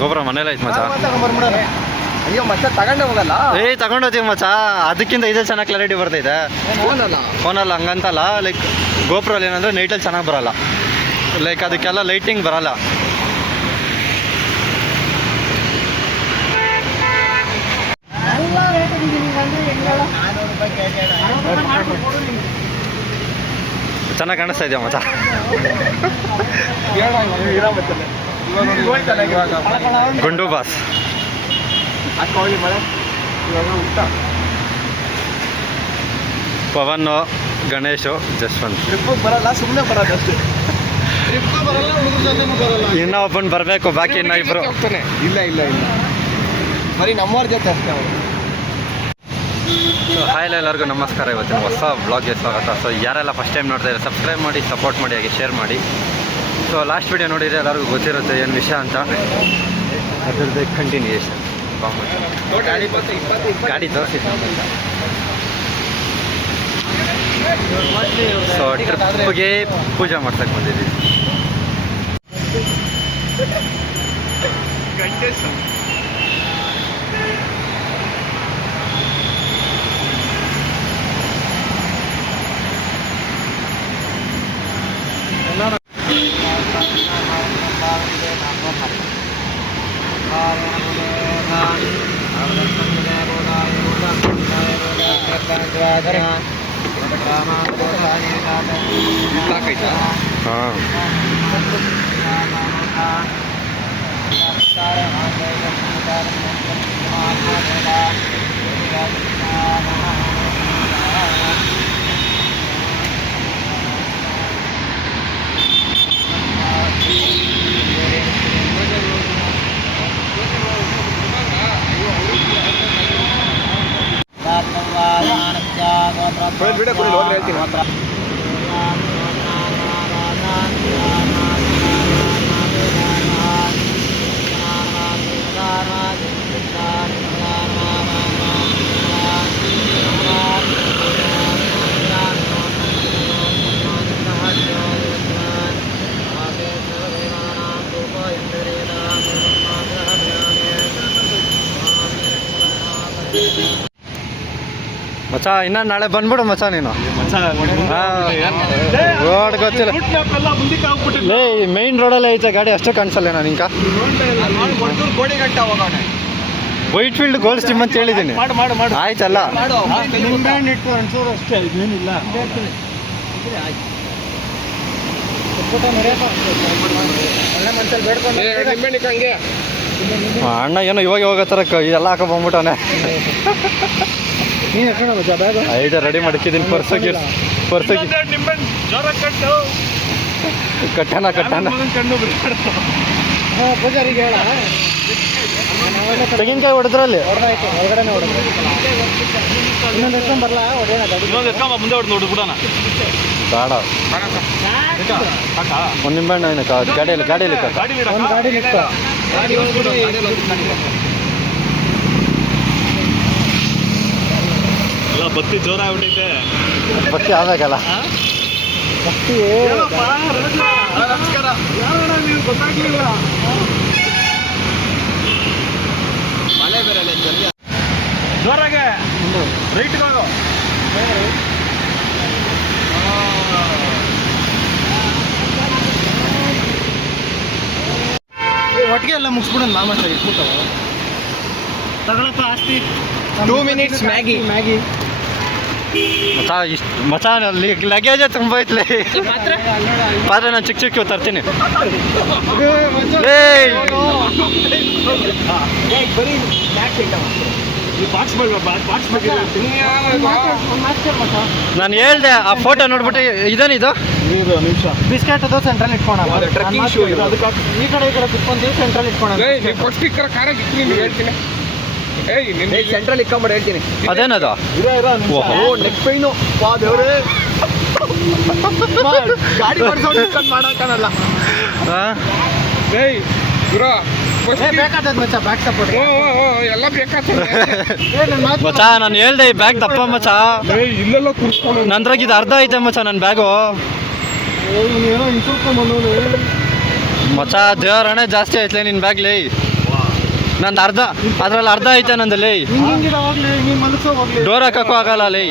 ಗೊಬ್ಬರ ಮನೇಲಿ ಐತೆ ಮಚ್ಚ. ಅಯ್ಯೋ ಮಚ್ಚ ತಗೊಂಡೆ ಹೋಗಲ್ಲ. ತಗೊಂಡೋತೀವಿ ಮಚ್ಚ. ಅದಕ್ಕಿಂತ ಇದೇ ಚೆನ್ನಾಗಿ ಕ್ಲಾರಿಟಿ ಬರ್ತೈತೆ ಫೋನಲ್ಲಿ. ಹಂಗಂತಲ್ಲ, ಲೈಕ್ ಗೋಪ್ರಲ್ಲಿ ಏನಂದರೆ ನೈಟಲ್ಲಿ ಚೆನ್ನಾಗಿ ಬರೋಲ್ಲ, ಲೈಕ್ ಅದಕ್ಕೆಲ್ಲ ಲೈಟಿಂಗ್ ಬರೋಲ್ಲ. ಚೆನ್ನಾಗಿ ಕಾಣಿಸ್ತಾ ಇದೆಯಾ ಮಚ್ಚ? ಗುಂಡು ಬಾಸ್ ಪವನ್, ಗಣೇಶು, ಜಸ್ವಂತ್. ಬರಲ್ಲ, ಸುಮ್ಮನೆ ಬರೋದು ಅಷ್ಟೇ. ಇನ್ನೂ ಒಬ್ಬನು ಬರಬೇಕು, ಬಾಕಿ ಇನ್ನೂ ಇಬ್ಬರು. ಇಲ್ಲ ಇಲ್ಲ ಇಲ್ಲ, ಬರೀ ನಮ್ಮವ್ರ ಜೊತೆ ಅಷ್ಟೇ. ಹಾಯ್ ಎಲ್ಲರಿಗೂ ನಮಸ್ಕಾರ. ಇವತ್ತಿನ ಹೊಸ ಬ್ಲಾಗ್ಗೆ ಸ್ವಾಗತ. ಸೊ ಯಾರೆಲ್ಲ ಫಸ್ಟ್ ಟೈಮ್ ನೋಡ್ತಾ ಇದ್ದಾರೆ ಸಬ್ಸ್ಕ್ರೈಬ್ ಮಾಡಿ, ಸಪೋರ್ಟ್ ಮಾಡಿ, ಹಾಗೆ ಶೇರ್ ಮಾಡಿ. ಸೊ ಲಾಸ್ಟ್ ವಿಡಿಯೋ ನೋಡಿದರೆ ಎಲ್ಲರಿಗೂ ಗೊತ್ತಿರುತ್ತೆ ಏನು ವಿಷಯ ಅಂತ. ಅದರದ್ದೇ ಕಂಟಿನ್ಯೂಯೇಷನ್. ಗಾಡಿ ತೋರಿಸಿದ್ದು. ಸೊ ಟ್ರಿಪ್ಗೆ ಪೂಜೆ ಮಾಡ್ಸಕ್ಕೆ ಬಂದಿದ್ದೀವಿ. ಹಾಂ, ಬಿಡ ಕೊಡಿ, ಹೋದ್ರೆ ಹೇಳ್ತೀನಿ ಮಾತ್ರ. ಮಚ್ಚ ಇನ್ನ ನಾಳೆ ಬಂದ್ಬಿಡು ಮಚ್ಚ ನೀನು. ರೋಡ್ ಗೊತ್ತಿಲ್ಲ, ಮೈನ್ ರೋಡಲ್ಲೇ ಐತೆ ಗಾಡಿ, ಅಷ್ಟೇ ಕಾಣಿಸಲ್ಲ ನಾನು ಇಂಕ. ವೈಟ್ ಫೀಲ್ಡ್ ಗೋಲ್ಡ್ ಸ್ಟಿಮ್ ಅಂತ ಹೇಳಿದ್ದೀನಿ. ಆಯ್ತಲ್ಲ, ಅಣ್ಣ ಏನೋ ಇವಾಗ ಹೋಗತ್ತರ ಇದೆಲ್ಲ ಹಾಕೋ ಬಂದ್ಬಿಟ್ಟವನೆ. ಐದು ರೆಡಿ ಮಾಡ್ಕಿದ್ದೀನಿ. ಪರ್ಸೋಗಿ ಕಟ್ಟಣ ತೆಂಗಿನಕಾಯಿ ಹೊಡೆದ್ರಲ್ಲಿ ಬೇಡ. ಒಂದು ನಿಂಬೆಹಣ್ಣು ಏನಕ್ಕ ಗಾಡಿಯಲ್ಲಿ ಬತ್ತಿ ಜೋರ ಆಗ್ಬಿಟ್ಟೈತೆ. ಬತ್ತಿ ಆದಾಗಲ್ಲ, ಬತ್ತಿ ಗೊತ್ತಾಗ್ಲಿಲ್ಲ. ಮಳೆ ಬೇರೆ ಜೋರಾಗೆ ರೈಟ್ಗೆ ಹೋಗು. ಒಟ್ಟಿಗೆ ಎಲ್ಲ ಮುಗಿಸ್ಬಿಡೋಣ. ಮಾಮೂಲಿ ಇಟ್ಬಿಟ್ಟು ತಗೊಳಪ್ಪ ಆಸ್ತಿ. 2 minutes ಮ್ಯಾಗಿ ಮಚ ಅಲ್ಲಿ ಲಗೇಜೇ ತುಂಬ ಐತ್ಲಿ. ಪಾತ್ರೆ ನಾನು ಚಿಕ್ಕ ತರ್ತೀನಿ. ನಾನು ಹೇಳ್ದೆ ಆ ಫೋಟೋ ನೋಡ್ಬಿಟ್ಟು ಇದೇನಿದು ಬಿಸ್ಕೆಟ್ ಅದು ಸೆಂಟ್ರಲ್ ಇಟ್ಕೋಣ. ಟ್ರೆಕ್ಕಿಂಗ್ ಶೂ ಈ ಕಡೆ ಕುತ್ಕೊಂತೀವಿ, ಸೆಂಟ್ರಲ್ ಇಟ್ಕೋಣ. ಸೆಂಟ್ರಲ್ ಇಟ್ಕೊಂಬಿಟ್ಟು ಹೇಳ್ತೀನಿ. ಅದೇನದು ನೆಕ್ ಪೈನು ದೇವ್ರೇ. ಗಾಡಿ ಮಾಡಕ್ಕಲ್ಲ. ಮಚ ನಾನು ಹೇಳ್ದೆ ಈ ಬ್ಯಾಗ್ ದಪ್ಪ ಮಚ. ಇಲ್ಲೆಲ್ಲ ಕೂರ್ಸ್ಕೊಂಡು ನಂದ್ರಾಗ ಇದು ಅರ್ಧ ಐತೆ ಮಚ ನನ್ನ ಬ್ಯಾಗು. ಮಚ್ಚ ದೇವರಣೆ ಜಾಸ್ತಿ ಐತ್ಲೆ ನಿನ್ನ ಬ್ಯಾಗ್ಲಿ. ನಂದು ಅರ್ಧ ಅದ್ರಲ್ಲಿ ಅರ್ಧ ಐತೆ ನಂದಲ್ಲಿ. ಹಿಂಗಿಂಗಿದ ಹೋಗ್ಲಿ, ನೀನ್ ಮನಸ್ಸು ಹೋಗ್ಲಿ. ಡೋರ್ ಹಾಕಕ್ಕೂ ಆಗಲ್ಲ ಲೈ.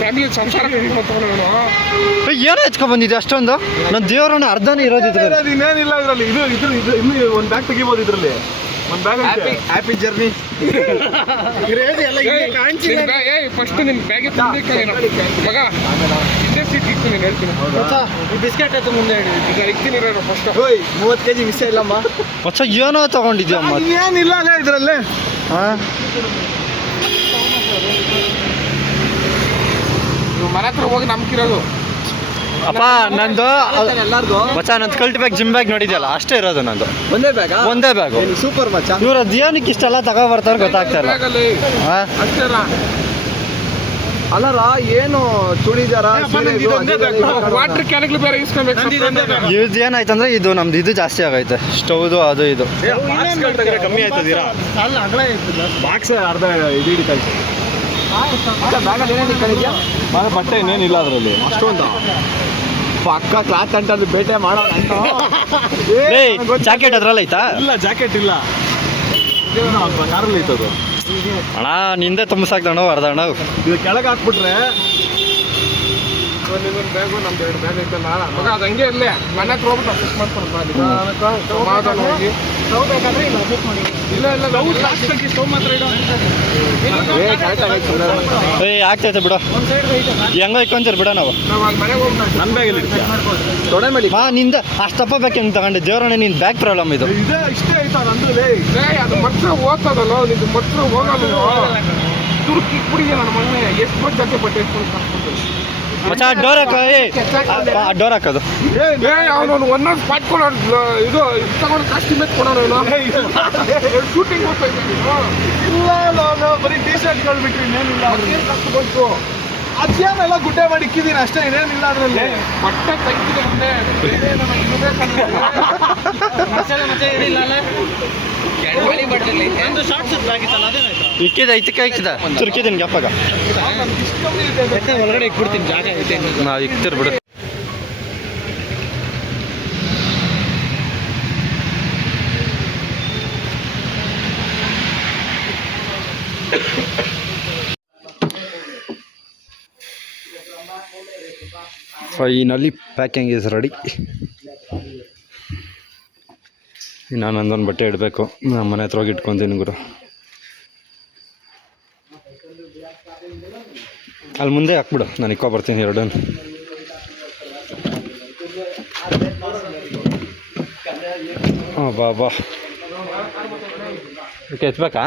ಫ್ಯಾಮಿಲಿ ಸಂಸಾರ ಏನೋ ಹೆಚ್ಕೊಂಡ್ ಬಂದಿದ್ದೆ ಅಷ್ಟೊಂದು. ನನ್ನ ದೇವರನ್ನ ಅರ್ಧನೇ ಇರೋದಿದ್ರೆ. ಇನ್ನೇನಿಲ್ಲ ಇದರಲ್ಲಿ. ಇದು ಇನ್ನು ಒಂದು ಬ್ಯಾಗ್ ತೆಗಿಬೋದು ಇದರಲ್ಲಿ. ಒಂದು ಬ್ಯಾಗ್ ಹ್ಯಾಪಿ ಜರ್ನಿ. ಫಸ್ಟ್ ನಿನ್ನ ಬ್ಯಾಗೆ ಮಗ ಇದೇ ಸೀಟ್ ಇತ್ತು ನೀನು ಹೇಳ್ತೀನಿ. ಈ ಬಿಸ್ಕೆಟ್ ಆಯ್ತು ಮುಂದೆ ಹೇಳಿ. ಈಗ ಇಕ್ತೀನಿ ಫಸ್ಟ್. 30 kg ಮಿಸ್ ಇಲ್ಲಮ್ಮ. ಮಚ್ಚ ಏನೋ ತಗೊಂಡಿದ್ಯಮ್ಮ. ಏನಿಲ್ಲ ಇದರಲ್ಲೇ. ಹಾಂ ನೀವು ಮನೆ ಹತ್ರ ಹೋಗಿ ನಂಬಿಕಿರೋದು. ಅಪ್ಪ ನಂದು ಎಲ್ಲಾರ್ದು ಮಚ್ಚ ನಂದು ಕಲ್ಟ್ ಬ್ಯಾಗ್ ಜಿಮ್ ಬ್ಯಾಗ್ ನೋಡಿದ್ಯಲ್ಲ ಅಷ್ಟೇ ಇರೋದು ನಂದು. ಒಂದೇ ಬ್ಯಾಗ. ಒಂದೇ ಬ್ಯಾಗು. ಸೂಪರ್ ಮಚ್ಚ. ಇವ್ರ ಏನಕ್ಕೆ ಇಷ್ಟೆಲ್ಲ ತಗೊಬರ್ತಾರೆ ಗೊತ್ತಾಗ್ತಾ ಇಲ್ಲ. ಹಾಂ ಅಲ್ಲರ ಏನು ಚೂಡಿದಾರ ವಾಟರ್ ಕ್ಯಾನ್ಗಳು ಬೇರೆ ಇಸ್ಕೊಬೇಕು. ಇದು ಏನಾಯ್ತಂದ್ರೆ ಇದು ನಮ್ದು ಇದು ಜಾಸ್ತಿ ಆಗೈತೆ ಸ್ಟೌದು ಅದು ಇದು. ಕಮ್ಮಿ ಆಯ್ತದೀರಾ ಅಲ್ಲ ಅಗಲ ಇರ್ತದ ಬಾಕ್ಸ್ ಅರ್ಧ ಇದು ಹಿಡಿತಾ ಇತ್ತು. ಬ್ಯಾಗಲ್ಲಿ ಏನೇನು ಕಳಿದ್ಯಾ? ಬಟ್ಟೆ ಇನ್ನೇನಿಲ್ಲ ಅದರಲ್ಲಿ ಅಷ್ಟೊಂದು. ಪಕ್ಕ ಕ್ಲಾತ್ ಅಂಟಲ್ಲಿ ಬೇಟೆ ಮಾಡೋ ಜಾಕೆಟ್ ಅದ್ರಲ್ಲಿ ಐತಾ? ಇಲ್ಲ ಜಾಕೆಟ್ ಇಲ್ಲ, ಕಾರಲ್ಲಿ ಐತದು. ಅಣ್ಣ ನಿಂದೆ ತುಂಬಿಸಾಕ್ದಣ್ಣ ಅರ್ಧ ಅಣ್ಣ. ಇದು ಕೆಳಗೆ ಹಾಕ್ಬಿಟ್ರೆ ನಿಮ್ಮೊಂದು ಬ್ಯಾಗು ನಮ್ದು 2 ಬ್ಯಾಗ್ ಐತಲ್ಲ ಮಗ, ಅದು ಹಂಗೆ ಇರಲಿ. ಮನೆ ಹತ್ರ ಹೋಗ್ಬಿಟ್ಟು ಫಿಕ್ಸ್ ಮಾಡ್ಕೊಂಡು ಹೋಗಿ. ಇಲ್ಲ ಸ್ಟವ್ ಮಾತ್ರ ಇಡೋ. ಆಗ್ತೈತೆ ಬಿಡು, ಹೆಂಗೋ ಇಕ್ಕೊಂತೀರಿ ಬಿಡ ನಾವು. ನಾವು ಅಲ್ಲಿ ಮನೆಗೆ ಹೋಗಿ ನನ್ನ ಬ್ಯಾಗಲ್ಲಿ ಇಡ್ತೀಯ ತೊಡೆ ಮಾಡಿ. ಹಾ ನಿಂದ ಅಷ್ಟಪ್ಪ ಬೇಕು ಹೆಂಗೆ ತಗೊಂಡೆ ದೇವರಣ್ಣ. ನಿನ್ನ ಬ್ಯಾಗ್ ಪ್ರಾಬ್ಲಮ್ ಇದು. ಇದೇ ಇಷ್ಟೇ ಆಯ್ತಾ ನಂದು. ಅದು ಮಾತ್ರ ಓದ್ತದಲ್ಲ ನಿಂದು ಮಾತ್ರ ಹೋಗಲ್ಲ. ತುರ್ಕಿ ಇಕ್ಬಿಡಿಗೆ ನನ್ನ ಮನೆ ಎಷ್ಟು ಬಟ್ಟೆ ಜಾಕೆ ಬಟ್ಟೆ ಎತ್ಕೊಂಡು ಕರ್ಸ್ಬಿಡ್ತೀನಿ. ಮಚ್ಚ ಡೋರ್ ಹಾಕ. ಡೋರ್ ಹಾಕೋದು ಅವನು ಒಂದೊಂದು ಪಾಟ್ಕೊಂಡು ಇದು ತಗೊಂಡು ಕಾಸ್ಟ್ಯೂಮ್ ಎತ್ಕೊಳೋನು. ಶೂಟಿಂಗ್ ಹೋಗ್ತಾ ಇದ್ದೀನಿ. ಇಲ್ಲ ಬರೀ ಟೀ ಶರ್ಟ್ಗಳು ಬಿಟ್ರಿ ಇನ್ನೇನಿಲ್ಲ. ಕಷ್ಟು ಬಂತು ಅದೇನೆಲ್ಲ ಗುಡ್ಡೆ ಮಾಡಿ ಇಕ್ಕಿದ್ದೀನಿ ಅಷ್ಟೇ, ಇನ್ನೇನಿಲ್ಲ ಅದರಲ್ಲಿ. ಬಟ್ಟೆ ತೆಗ್ದಿದೆ ಇಕ್ಕಿದ ಐತಕ್ಕೆ ಇಕ್ಕಿದ ತುರ್ಕಿದ್ದೀನಿ ಗಪ್ಪಾಗ. ಒಳಗಡೆ ಇಕ್ಬಿಡ್ತೀನಿ, ಜಾಗ ಐತೆ. ನಾವು ಇಕ್ತಿರ್ ಬಿಡು. Finally packing is ready. ನಾನು ಒಂದೊಂದು ಬಟ್ಟೆ ಇಡಬೇಕು. ನಮ್ಮ ಮನೆ ಹತ್ರ ಹೋಗಿ ಇಟ್ಕೊತೀನಿ ಗುರು. ಅಲ್ಲಿ ಮುಂದೆ ಹಾಕ್ಬಿಡು, ನಾನು ಇಕ್ಕೋ ಬರ್ತೀನಿ 2. ಹಾಂ ಬಾ ಬಾ. ಓಕೆ ಎತ್ಬೇಕಾ?